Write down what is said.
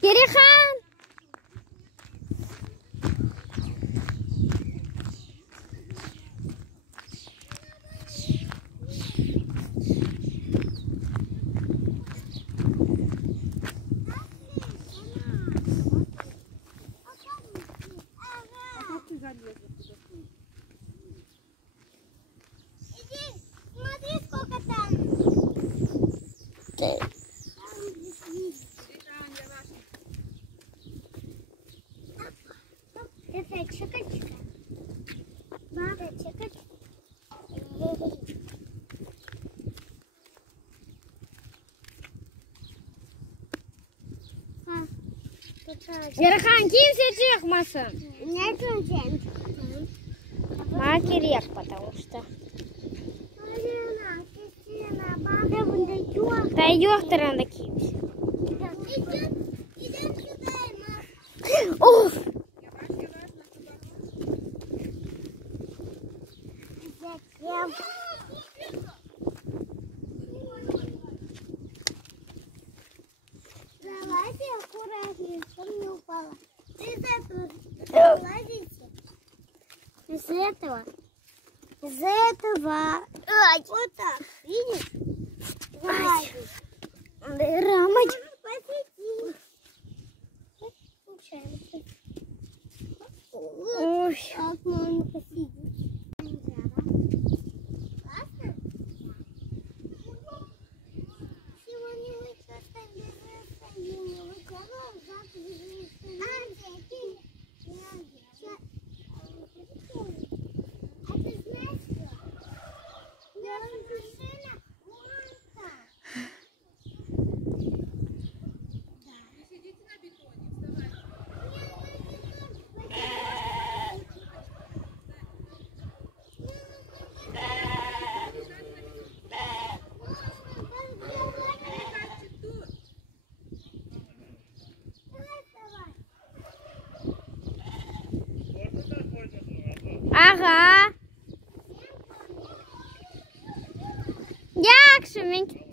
Керехан! Иди, смотри, сколько там. Это чекачка. Баба, чекачка. Керехан, kimse çıkmasın. Не tunacağım. Bana kerek потому что. Alena, Kristina, baba bunda yok. Да yoktur anda kimse. İdem sюда, мам. Of! Зачем? Давайте аккуратнее, чтобы не упала. Из этого лазите. Из этого? Из этого. Вот так, видишь? Залазить. Рамочка. Посиди. Получается. Ой. Как можно посидеть? Классно? Сегодня мы что-то не выкладываем, завтра не А ты знаешь что? Я машина монстр. Сидите на бетоне, вставайте. Ага. Yaxşı, men